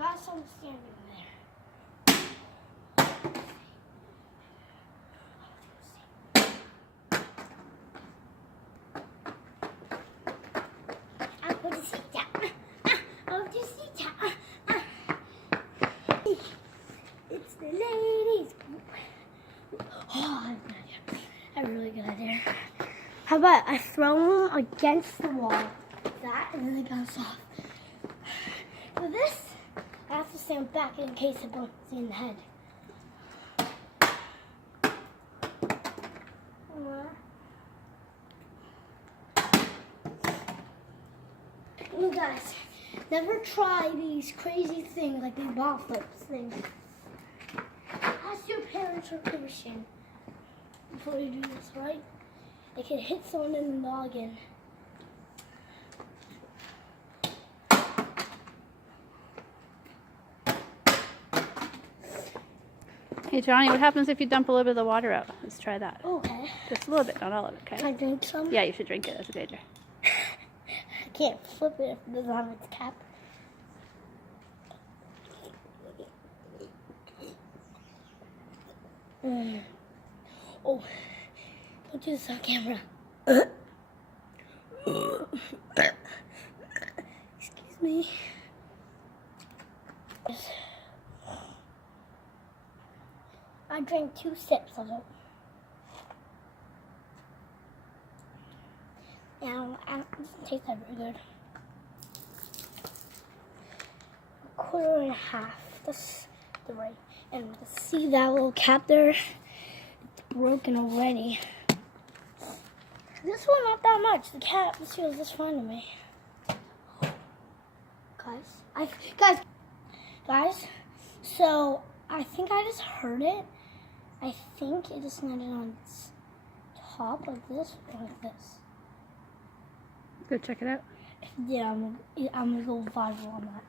Not some standing there. It's the ladies. Oh, I'm really good at it. How about I throw them against the wall, like that, and then they bounce off. For this, I have to stand back in case it bounces in the head. You guys, never try these crazy things like these ball flips things. Ask your parents for permission before you do this, right? It can hit someone in the noggin. Hey Johnny, what happens if you dump a little bit of the water out? Let's try that. Okay. Just a little bit, not all of it, okay? Can I drink some? Yeah, you should drink it. That's a danger. I can't flip it if it doesn't have its cap. Oh, don't do this on camera. Excuse me. I drank 2 sips of it. Now, it doesn't taste that very good. 1.25. That's the right. And see that little cap there? It's broken already. This one, not that much. The cap, this feels just fine to me. Guys, so I think I just heard it. I think it just landed on its top like this or like this. Go check it out. Yeah, I'm gonna go viral on that.